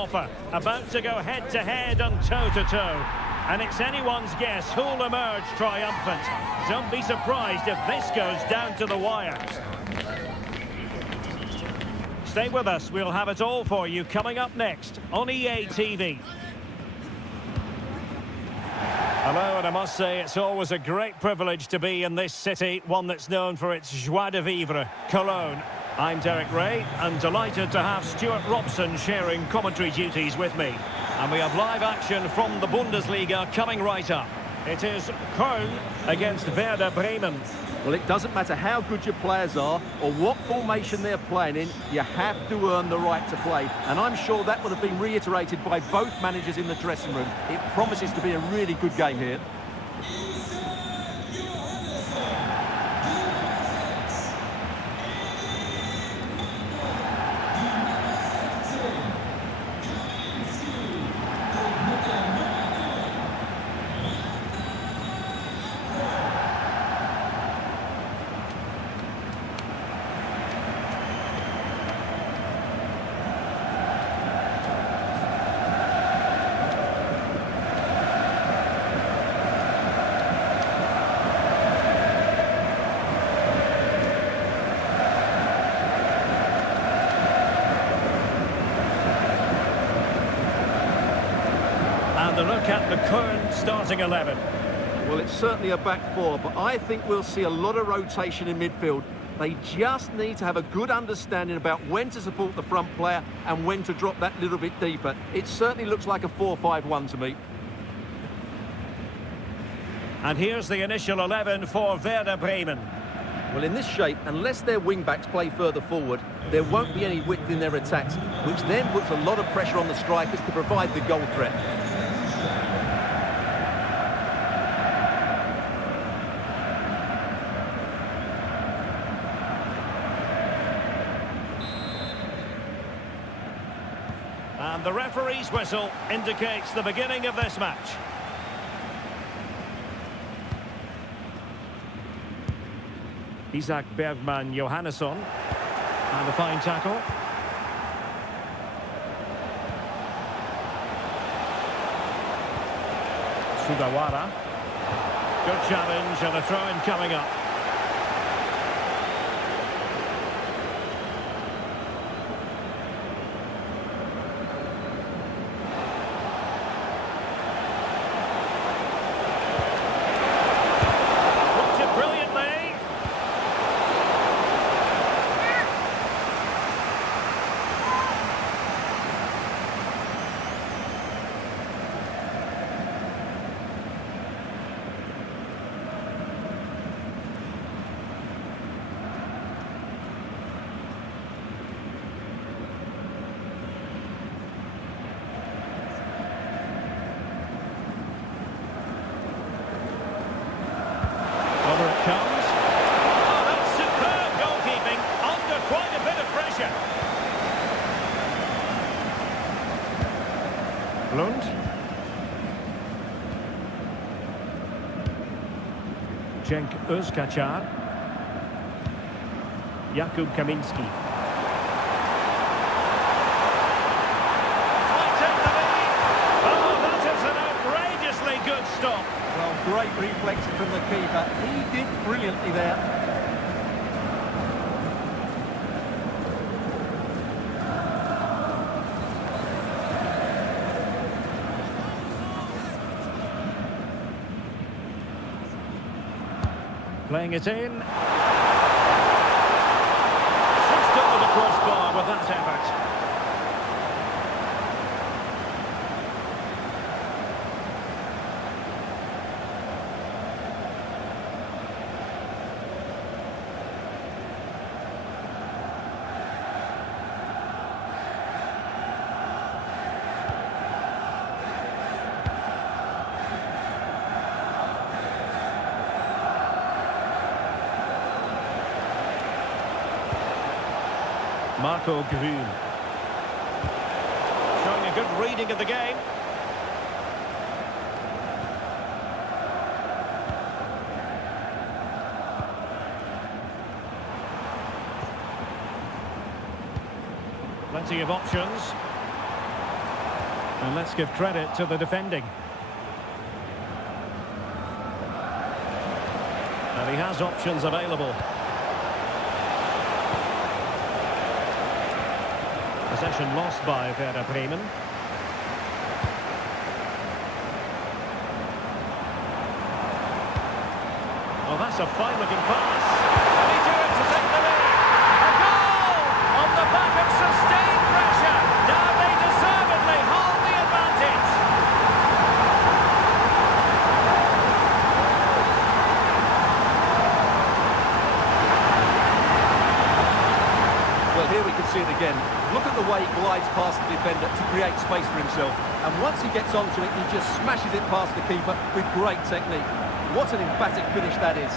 Offer, about to go head-to-head and toe-to-toe. And it's anyone's guess who'll emerge triumphant. Don't be surprised if this goes down to the wire. Stay with us, we'll have it all for you coming up next on EA TV. Hello, and I must say it's always a great privilege to be in this city, one that's known for its joie de vivre, Cologne. I'm Derek Ray, and delighted to have Stuart Robson sharing commentary duties with me. And we have live action from the Bundesliga coming right up. It is Köln against Werder Bremen. Well, it doesn't matter how good your players are or what formation they're playing in, you have to earn the right to play. And I'm sure that would have been reiterated by both managers in the dressing room. It promises to be a really good game here. The look at the Köln starting 11. Well, it's certainly a back four, but I think we'll see a lot of rotation in midfield. They just need to have a good understanding about when to support the front player and when to drop that little bit deeper. It certainly looks like a 4-5-1 to me. And here's the initial 11 for Werder Bremen. Well, in this shape, unless their wing-backs play further forward, there won't be any width in their attacks, which then puts a lot of pressure on the strikers to provide the goal threat. And the referee's whistle indicates the beginning of this match. Isaac Bergman Johannesson. And a fine tackle. Sugawara. Good challenge and a throw-in coming up. Over it comes. Oh, that's superb goalkeeping under quite a bit of pressure. Lund. Cenk Özkaçar. Jakub Kaminski. Might take the lead. Oh, that is an outrageously good stop. Well, great reflection from the keeper. He did brilliantly there. Playing it in. Switched over the crossbar with that effort. Marco Grün. Showing a good reading of the game. Plenty of options. And let's give credit to the defending. And he has options available. Possession lost by Werder Bremen. Well, that's a fine-looking pass. Can he do it to take the lead? A goal! On the back of sustained pressure. Now they deservedly hold the advantage. Well, here we can see it again. Look at the way he glides past the defender to create space for himself. And once he gets onto it, he just smashes it past the keeper with great technique. What an emphatic finish that is.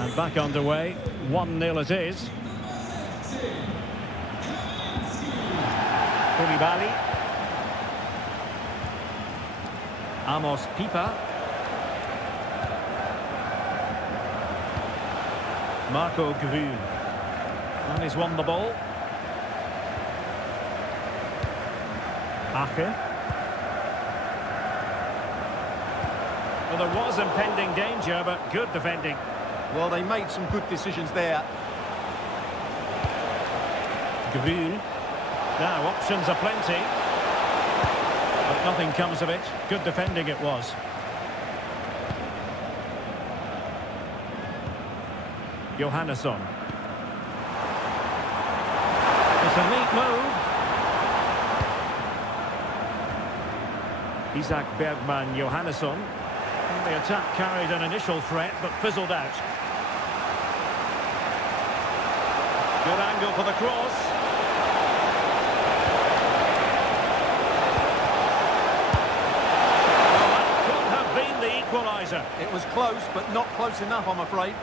And back underway. 1-0 it is. Koulibaly. Amos Pipa. Marco Grün. And he's won the ball. Ache. Well, there was impending danger, but good defending. Well, they made some good decisions there. Grün. Now, options are plenty. But nothing comes of it. Good defending it was. Johannesson. It's a neat move. Isaac Bergman Johannesson. And the attack carried an initial threat, but fizzled out. Good angle for the cross. Well, that could have been the equaliser. It was close, but not close enough, I'm afraid.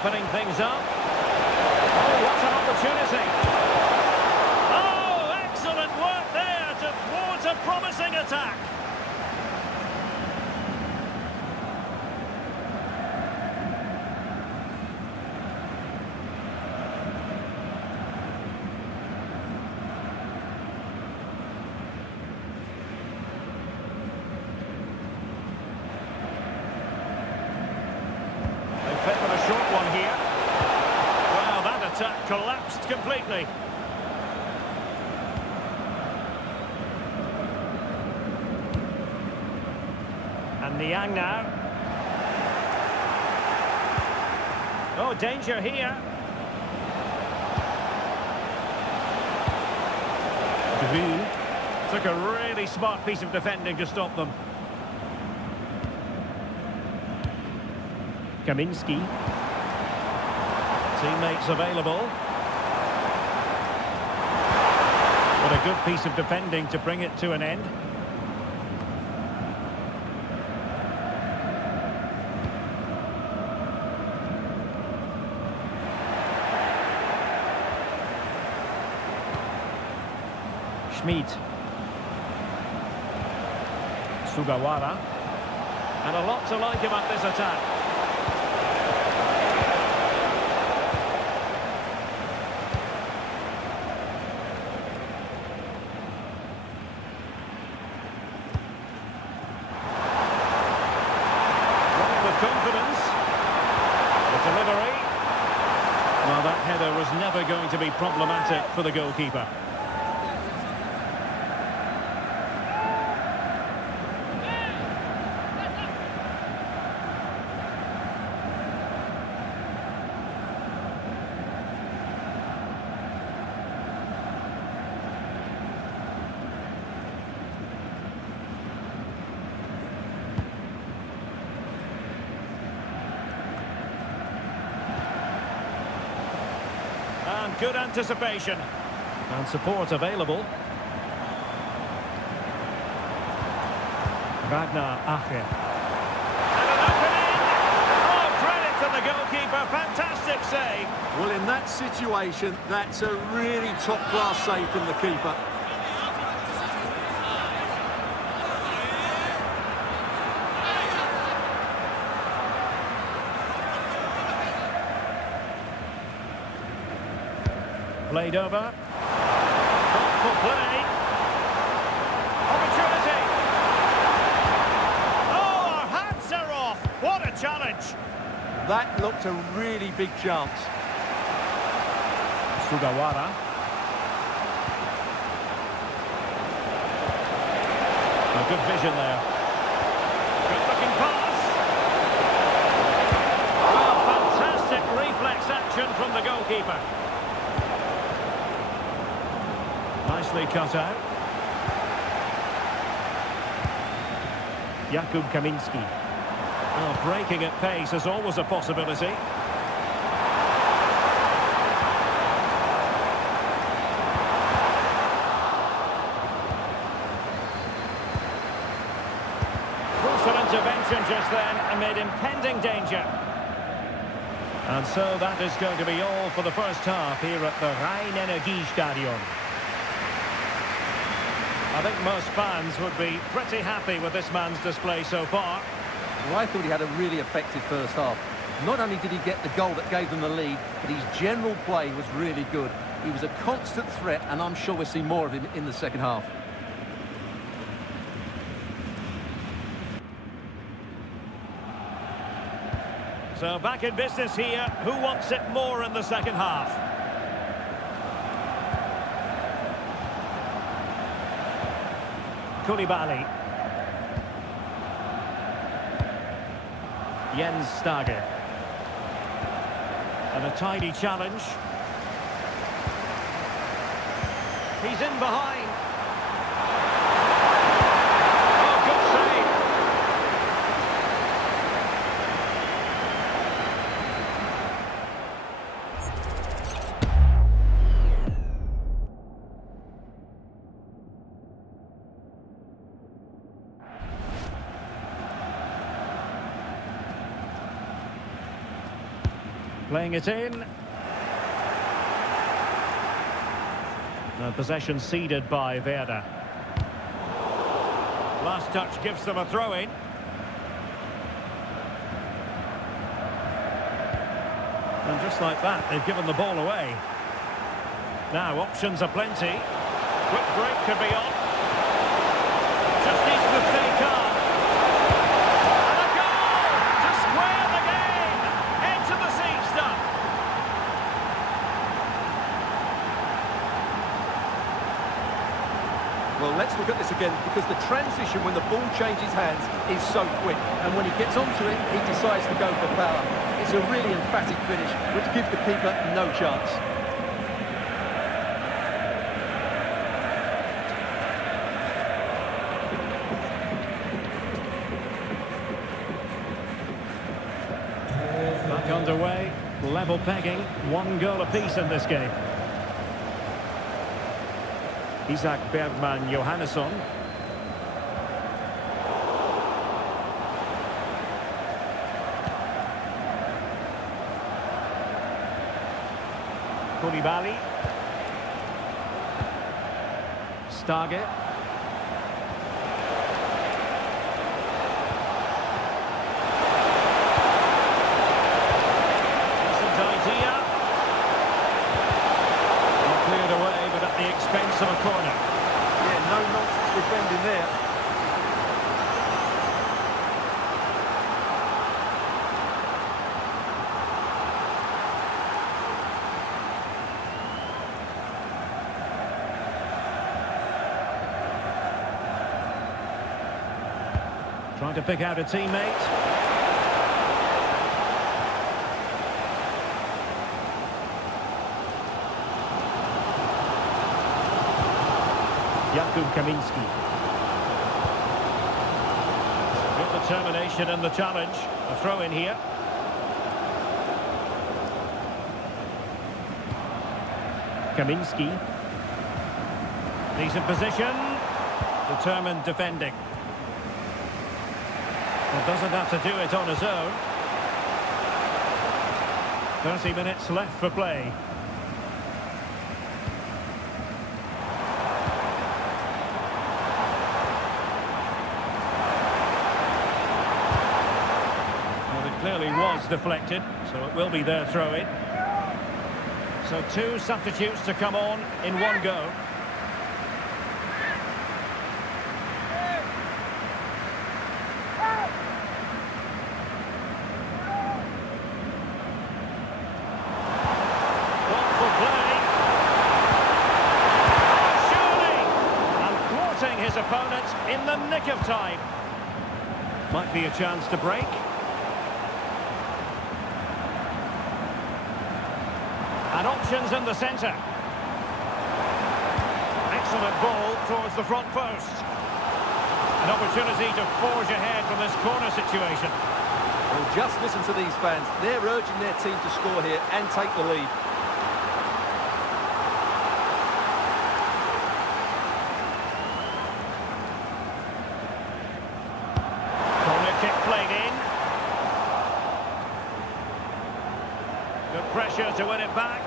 Opening things up. Oh, what an opportunity. Oh, excellent work there to thwart a promising attack. Fit with a short one here. Well, that attack collapsed completely. And Niang now. Oh, danger here. Grün took a really smart piece of defending to stop them. Kaminski. Teammates available. What a good piece of defending to bring it to an end. Schmid. Sugawara. And a lot to like about this attack. Confidence. The delivery. Well, that header was never going to be problematic for the goalkeeper. good anticipation. And support available. Ragnar Ache. And an opening! Oh, credit to the goalkeeper. Fantastic save. Well, in that situation, that's a really top-class save from the keeper. Played over. Thoughtful play. Opportunity. Oh, our hats are off. What a challenge. That looked a really big chance. Sugawara. A good vision there. Good looking pass. Well, fantastic reflex action from the goalkeeper. Nicely cut out. Jakub Kaminski. Oh, breaking at pace is always a possibility. Crucial intervention just then amid impending danger. And so that is going to be all for the first half here at the Rhein-Energiestadion. I think most fans would be pretty happy with this man's display so far. Well, I thought he had a really effective first half. Not only did he get the goal that gave them the lead, but his general play was really good. He was a constant threat, and I'm sure we'll see more of him in the second half. So back in business here. Who wants it more in the second half? Koulibaly. Jens Stage. And a tidy challenge. He's in behind. Oh, good save. Playing it in. Possession ceded by Werder. Last touch gives them a throw-in. And just like that, they've given the ball away. Now, options are plenty. Quick break could be on. Just needs to stay calm. And a goal to square the game. Edge of the seat stuff. Well, let's look at this again, because the transition when the ball changes hands is so quick. And when he gets onto it, he decides to go for power. It's a really emphatic finish, which gives the keeper no chance. Back underway, level pegging, 1 goal apiece in this game. Isaac Bergman Johannesson. Koulibaly. Stage. Idea. Not cleared away, but at the expense of a corner. Yeah, no nonsense defending there. Trying to pick out a teammate. Jakub Kaminski. Good determination in the challenge. A throw in here. Kaminski. Decent position. Determined defending. Well, doesn't have to do it on his own. 30 minutes left for play. Well, it clearly was deflected, so it will be their throw-in. So 2 substitutes to come on in one go. His opponent in the nick of time. Might be a chance to break. And options in the centre. Excellent ball towards the front post. An opportunity to forge ahead from this corner situation. Well, just listen to these fans. They're urging their team to score here and take the lead. Good pressure to win it back.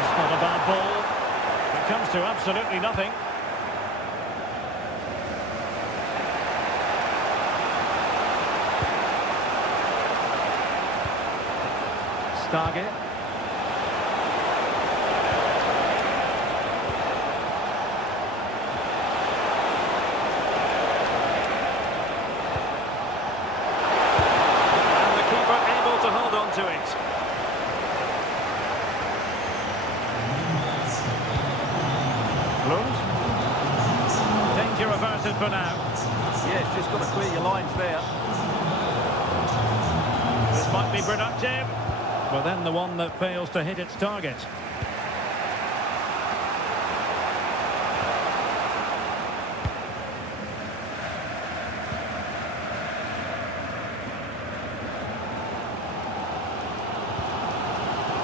It's not a bad ball. It comes to absolutely nothing. Stage. To it. Lund. Danger averted for now. Yes, just got to clear your lines there. This might be productive. Well, then the one that fails to hit its target.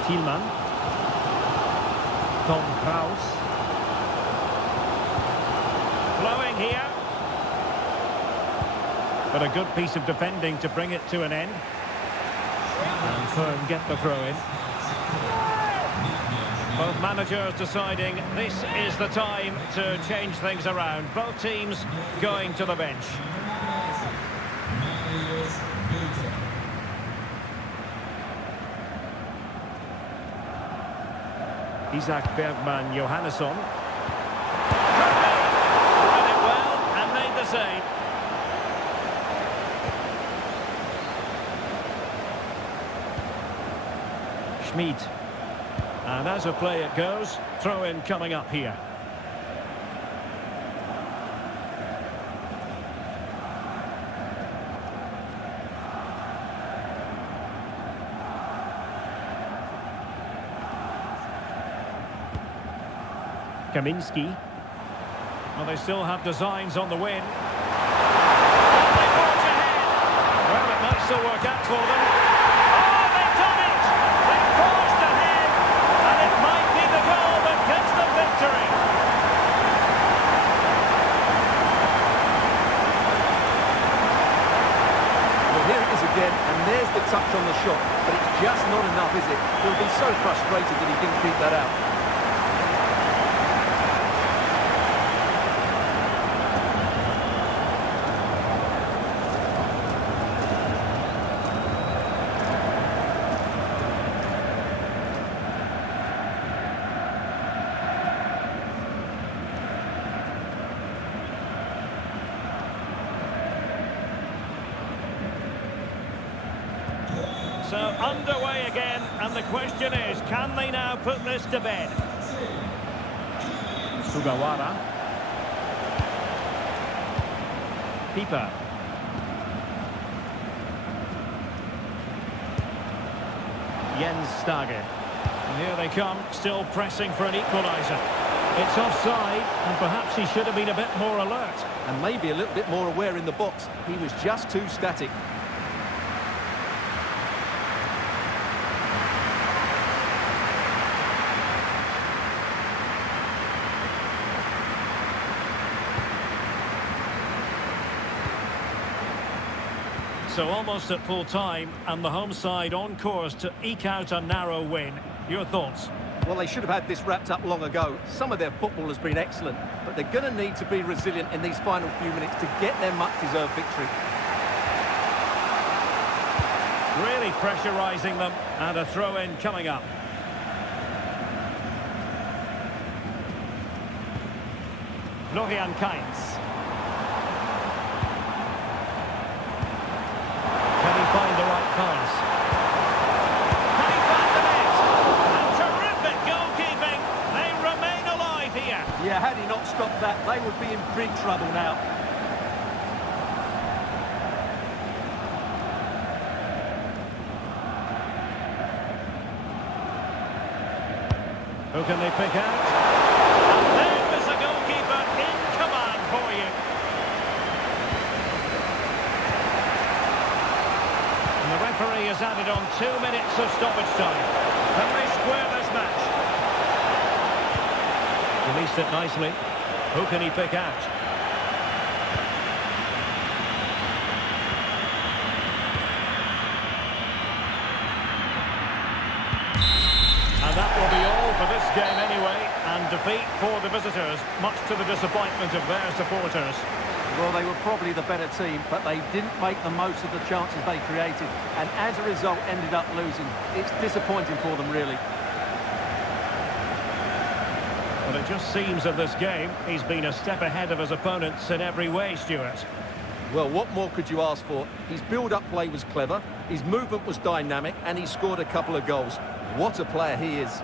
Thielmann. Tom Kraus. Flowing here. But a good piece of defending to bring it to an end. And Köln get the throw-in. Both managers deciding this is the time to change things around. Both teams going to the bench. Isaac Bergman Johannesson. Read it well and made the save. Schmid. And as a play it goes, throw-in coming up here. Kaminski. Well, they still have designs on the win. They forge ahead. Well, it might still work out for them. Oh, they've done it! They've forged ahead, and it might be the goal that gets them victory. Well, here it is again, and there's the touch on the shot, but it's just not enough, is it? He'll be so frustrated that he didn't keep that out. So underway again, and the question is, can they now put this to bed? Sugawara. Pieper. Jens Stage. And here they come, still pressing for an equaliser. It's offside, and perhaps he should have been a bit more alert. And maybe a little bit more aware in the box. He was just too static. So almost at full time, and the home side on course to eke out a narrow win. Your thoughts? Well, they should have had this wrapped up long ago. Some of their football has been excellent, but they're going to need to be resilient in these final few minutes to get their much-deserved victory. Really pressurising them, and a throw-in coming up. Florian Kainz. Can he find the right pass? Can he find the net? And terrific goalkeeping. They remain alive here. Yeah, had he not stopped that, they would be in big trouble now. Who can they pick out? And there is a goalkeeper in command for you. And the referee has added on 2 minutes of stoppage time. Can they square this match? Released it nicely. Who can he pick out? And that will be all for this game anyway, and defeat for the visitors, much to the disappointment of their supporters. Well, they were probably the better team, but they didn't make the most of the chances they created, and as a result ended up losing. It's disappointing for them, really. But it just seems in this game, he's been a step ahead of his opponents in every way, Stuart. Well, what more could you ask for? His build-up play was clever, his movement was dynamic, and he scored a couple of goals. What a player he is.